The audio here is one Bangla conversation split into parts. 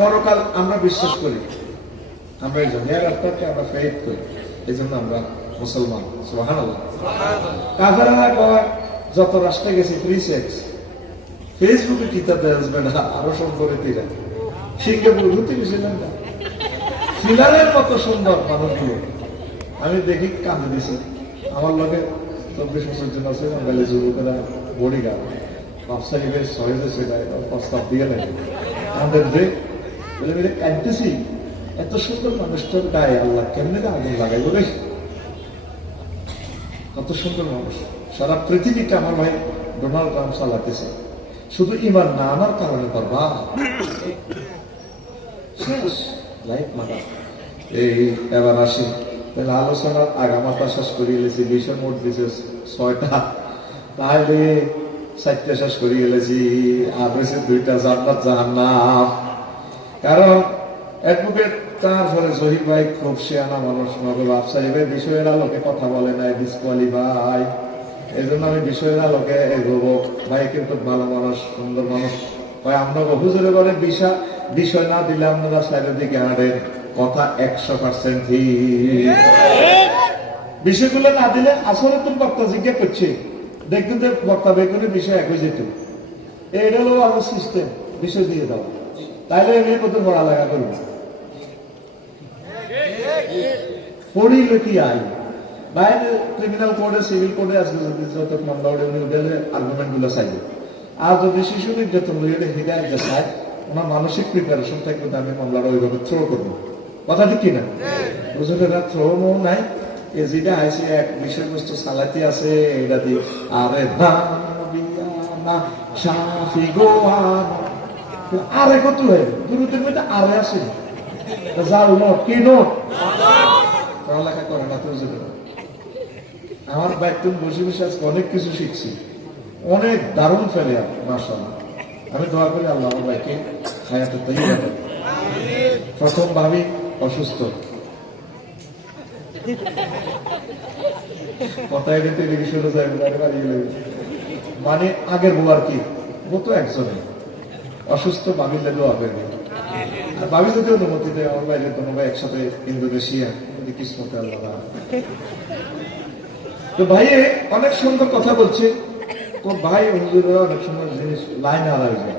পরকাল আমরা বিশ্বাস করি, আমরা এই জন্য আমরা ফেইথ করি, এই জন্য আমরা মুসলমান। সুবহানাল্লাহ। কাফেররা কয় যত রাষ্ট্রে গেছি ফ্রি সেক্স, ফেসবুকে কিতাব দেওয়া না, আরো সম্পর্কে তীরা সিঙ্গাপুর ঘুরতে গেছিলাম না, ফিলারের মতো সুন্দর মানুষগুলো আমি দেখি কাঁদে দিছি। আমার লগে 24 বছর জন্য আছে মোবাইলে যুবকেরা বডি গার্ড বাপসাহিবের সহেজে সেটাই প্রস্তাব দিয়ে নেয় আমাদের যে বলে কাঁদতেছি, এত সুন্দর মানুষটার গায়ে আল্লাহ কেমনে আগুন লাগাই বলে, কত সুন্দর মানুষ। সারা পৃথিবীকে আমার ভাই ডোনাল্ড ট্রাম্প চালাতেছে, শুধু ইমান না আনার কারণে করবা এই। এবার আসি তাহলে আলোচনার আগামাতা শেষ করিয়ে গেছি, বিষয় মোট দিছে 6টা, তাহলে 4টা শেষ করিয়ে গেছি, আর রয়েছে 2টা জান্নাত জাহান্নাম। কারণ অ্যাডভোকেট তারপরে জহির ভাই খুব শিয়ানা মানুষ, নবাব সাহেবের বিষয়ের আলোকে কথা বলে নাই, ডিসকোয়ালিফাই। এই জন্য আমি বিষয়ের আলোকে এগোবো। ভাই কিন্তু ভালো মানুষ, সুন্দর মানুষ। ভাই আমরা হুজুরে বলে বিষয় না দিলে আপনারা সাইডের দিকে হাঁটেন, কথা 100% ঠিক। বিষয়গুলো না দিলে আসলে তুমি বক্তা জিজ্ঞাসা করছে, দেখবেন যে বক্তা বেগুনি বিষয় একই যেত। এটা হলো আমার সিস্টেম, বিষয় দিয়ে দাও, তাইলে এমনি কত পড়ালেখা করবো। পড়িলে কি আইন বাইরে ক্রিমিনাল কোডে, সিভিল কোডে আজকে যদি যত মামলা ওঠে উনি উঠে আর্গুমেন্ট গুলো চাইবে। আর যদি শিশু নির্যাতন লইলে হৃদয় যে চায়, ওনার মানসিক প্রিপারেশন থাকবে, আমি মামলাটা ওইভাবে থ্রো করবো। কথা ঠিক কিনা? বুঝলেরা থ্রো নাই, এ যেটা আইসি এক বিষয়বস্তু চালাতে আছে এটা দিয়ে আরে আরে কত হয় দুরুদের মধ্যে আরে আসে জাল নোট কি নোট পড়ালেখা করে না তো। আমার বাইক তুমি বসে বসে আজকে অনেক কিছু শিখছি, অনেক দারুণ ফেলে মাশাআল্লাহ। আমি দোয়া করি আল্লাহ আমার ভাইকে হায়াতে তাইয়্যিবা দেন। প্রথম ভাবি অসুস্থ, কথায় কিন্তু টেলিভিশনে যায় মানে আগের বউ আর কি, ও তো একজনে অসুস্থ, ভাবির লেগে হবে। আর ভাবি যদি অনুমতি দেয় আমার বাইরে কোনো ভাই একসাথে ইন্দোনেশিয়া কিসমতে আল্লাহ। তো ভাই অনেক সুন্দর কথা বলছে, তোর ভাই হুজুরেরা অনেক সুন্দর জিনিস লাইন আলাদা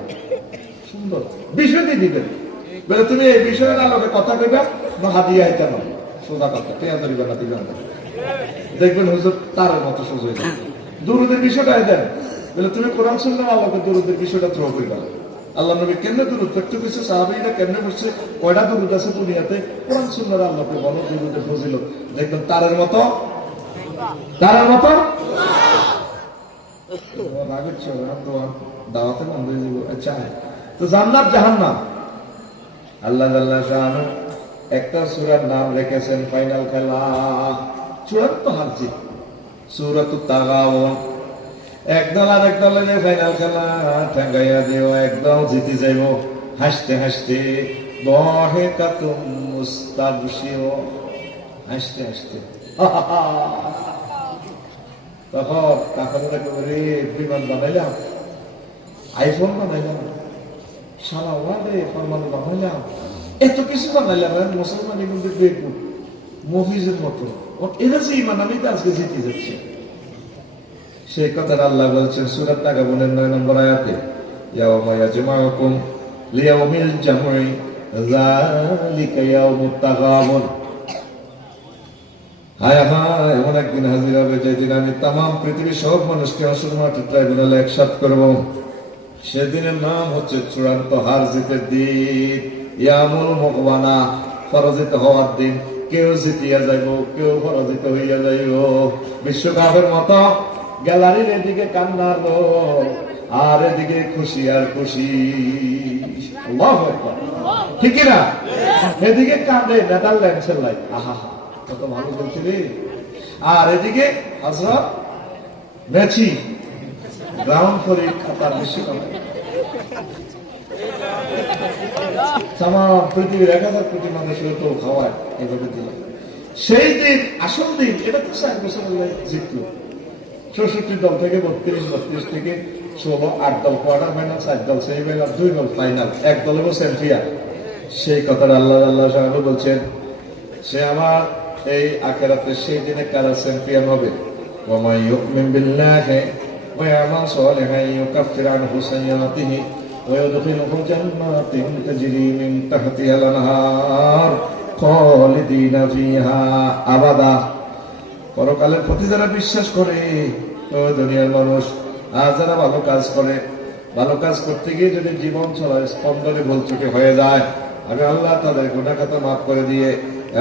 সুন্দর বিষয় দিয়ে দিবেন। বলে তুমি এই বিষয়ের আলোকে কথা কইবা বা হাদিয়া আইতে না, সোজা কথা পেঁয়াজ দিবেন না দিবেন, দেখবেন হুজুর তার মতো সোজা হয়ে যাবে। দুরুদের বিষয়টা দেন, বলে তুমি কোরআন সুন্নাহর আলোকে দুরুদের বিষয়টা থ্রো কইবা। আল্লাহ নবী কেমনে দুরুদ করতে কইছে, সাহাবীরা কেমনে করছে, কয়টা দুরুদ আছে দুনিয়াতে, কোরআন সুন্নাহর আলোকে বলো দুরুদের ফজিলত, দেখবেন তারের মতো দাওয়াতে বন্ধ হয়ে যাবো। আচ্ছা, তো জান্নাত জাহান্নাম আল্লাহ আল্লাহ শাহানু একটা সূরার নাম রেখেছেন, ফাইনাল খেলা চূড়ান্ত হার জিত, সূরাতুত তাগাবুন। একদল আর একদলের ফাইনাল খেলা ঠেঙ্গাইয়া দিও, একদল জিতে যাইব হাসতে হাসতে, দহেকাতুম মুস্তাবশিরুন, হাসতে হাসতে। তখন কাকারা করে বিমান বানাইলাম, আইফোন বানাইলাম, সারা ওয়ার্ল্ডে ফরমান বানাইলাম, এত কিছু বানাইলাম, মুসলমানি কিন্তু বেকুব মফিজের মতো। এরা যে ইমান আমি আজকে জিতে যাচ্ছে, সেই কথাটা আল্লাহ বলছেন সূরা তাগাবুনের 9 নম্বর আয়াতে, ইয়াওমা ইয়াজমাউকুম লিয়াউমিল জামঈ যালিকা ইয়াউমুত তাগাবুন। হায় হায়, এমন একদিন হাজির হবে যেদিন আমি তামাম পৃথিবীর সব মানুষকে আসল মাঠে ট্রাইব্যুনালে একসাথ করবো। সেদিনের নাম হচ্ছে চূড়ান্ত হার জিতের দিন, ইয়ামুল মুকবানা, পরাজিত হওয়ার দিন। কেউ জিতিয়া যাইব, কেউ পরাজিত হইয়া যাইব। বিশ্বকাপের মতো গ্যালারির এদিকে কান্নার লোক, আর এদিকে খুশি আর খুশি। আল্লাহু আকবার, ঠিক না? এদিকে কান্দে নেদারল্যান্ডসের লাই, আহা কত ভালো বলছিলি, আর এদিকে হযরত মেসি গ্রাউন্ড ফ্লোরে খাতার বেশি করে তামাম পৃথিবীর 1000 কোটি মানুষের তো খাওয়ায় এভাবে দিল। সেই দিন আসল দিন, এটা তো 60 বছর জিতলো। 64 দল থেকে 32 থেকে 16, 8 দল কোয়ার্টার ফাইনাল, 4 দল সেমিফাইনাল, 2 দল ফাইনাল, 1 দল চ্যাম্পিয়ন। সেই কথাটা আল্লাহ আল্লাহ সাহেব বলছেন, সে আমার এই আখিরাতে সেই দিনে কারা চ্যাম্পিয়ন হবে। ওয়া ইউমিন বিল্লাহি ওয়া ইয়ামাল সালিহান ইউকাফির আনহু সাইয়্যাতিহি ওয়া ইউদখিলুহু জান্নাতিন তাজরি মিন তাহতিহাল আনহার খালিদিনা ফিহা আবাদা। পরকালের প্রতি যারা বিশ্বাস করে, ও দুনিয়ার মানুষ, আর যারা ভালো কাজ করে, ভালো কাজ করতে গিয়ে যদি জীবন চলায় স্পন্দনে ভুলচুকি হয়ে যায়, আমি আল্লাহ তাদের গুনাহ খাতা মাফ করে দিয়ে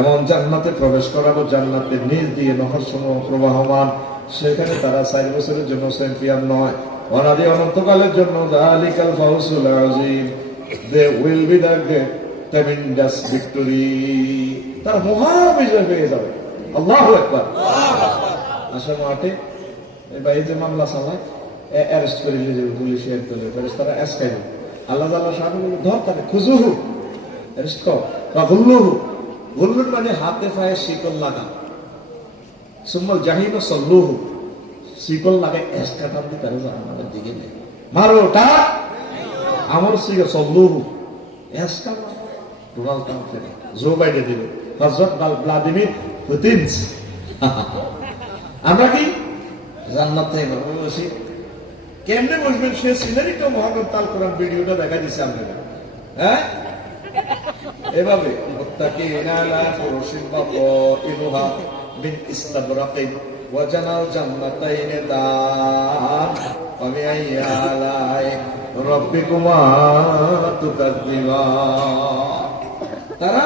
এমন জান্নাতে প্রবেশ করাবো, জান্নাতের নিচ দিয়ে নহর সমূহ প্রবাহমান, সেখানে তারা 4 বছরের জন্য চ্যাম্পিয়ন নয়, অনাদি অনন্তকালের জন্য যালিকাল ফাউজুল আযীম, they will be the great tremendous victory, তারা মহা বিজয় পেয়ে যাবে। আল্লাহু আকবার। আসার মাঠে এই ভাই যে মামলা চালায়, অ্যারেস্ট করে নিয়ে যাবে পুলিশ, তারা এসকাইবে, আল্লাহ আল্লাহ সাহেব ধর তাকে খুঁজুহু, অ্যারেস্ট কর, বা গুল্লুহু, গুল্লুর মানে হাতে পায়ে শিকল লাগা, সুম্মাল জাহিম সল্লুহু, শিকল লাগে এসকাটাম দিয়ে তারা আমাদের দিকে নেই, মারো ওটা আমার শিকল সল্লুহু এসকা ডোনাল্ড ট্রাম্প ফেলে জো বাইডেন দিল, হযরত ভ্লাদিমির পুতিন। আমরা কি জান্নাতে বসি, কেমনে বসবেন সে সিনারিটা মহানব তাল কোরআন ভিডিওটা দেখা দিচ্ছে আপনারা, হ্যাঁ এভাবে মুত্তাকিনা আলা ফুরুশিন বাতাইনুহা মিন ইস্তাবরাকিন ওয়া জানাল জান্নাতাইন দান ওয়া বিআইয়ি আলাই রাব্বিকুমা তুকাযযিবান। তারা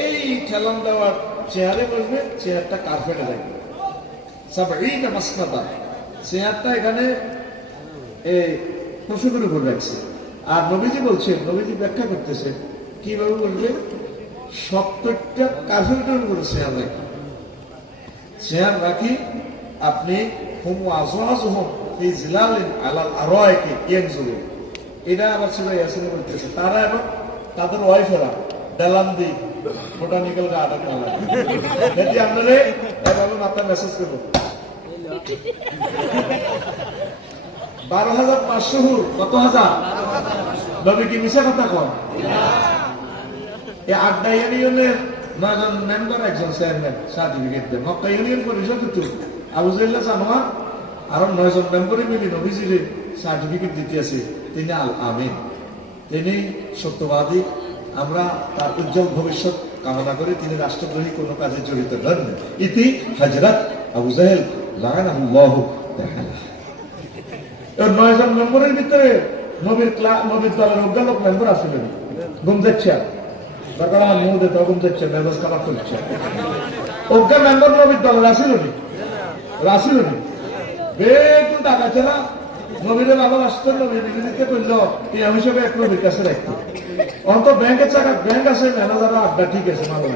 এই ঠেলান দেওয়ার চেয়ারে বসবে, চেয়ারটা কার্পেটে থাকবে, সাবঈনা মাসনাদা, চেয়ারটা এখানে এই পশুগুলো উপর রাখছে। আর নবীজি বলছেন, নবীজি ব্যাখ্যা করতেছে কিভাবে বলবে, 70টা কার্পেটের উপরে চেয়ার রাখি, চেয়ার রাখি আপনি হুম আজওয়াজুহুম ফি জিলালিন আলাল আরাইকি ইয়ানজুরুন। এটা আবার ছিল ইয়াসিন বলতেছে, তারা এবং তাদের ওয়াইফেরা ডালান্দি বোটানিক্যাল গার্ডেন নালা যদি আপনারে এভাবে মাথা মেসেজ করবো 12,500 হুর কত হাজার, নবী কি মিশা কথা কন? এই আড্ডা ইউনিয়নের 9 জন মেম্বার, একজন চেয়ারম্যান সার্টিফিকেট দেন, মক্কা ইউনিয়ন পরিষদ তো আবু জাহেল জানোয়ার আরো 9 জন মেম্বারে মিলে নবীজির সার্টিফিকেট দিতে আছে। তিনি আল আমিন, তিনি সত্যবাদী, আমরা তার উজ্জ্বল ভবিষ্যৎ কামনা করি, তিনি রাষ্ট্রদ্রোহী কোনো কাজে জড়িত নন। ইতি হযরত আবু জাহেল লাআনাহুল্লাহু তাআলা। 9 জন মেম্বারের ভিতরে নবীর দলের অজ্ঞালক মেম্বার আসলেন, ঘুম যাচ্ছে দরকার আমার মুখ দিতে ঘুম যাচ্ছে, মেজাজ খারাপ করছে, অজ্ঞা মেম্বার নবীর দলের আসিল নি বেতন টাকা ছেড়া নবীরে বাবা আসতেন, নবী দিতে করলো এই হিসেবে এক নবীর কাছে রাখতো। অন্ত ব্যাংকের টাকা, ব্যাংক আছে ম্যানেজাররা আড্ডা ঠিক আছে, মানো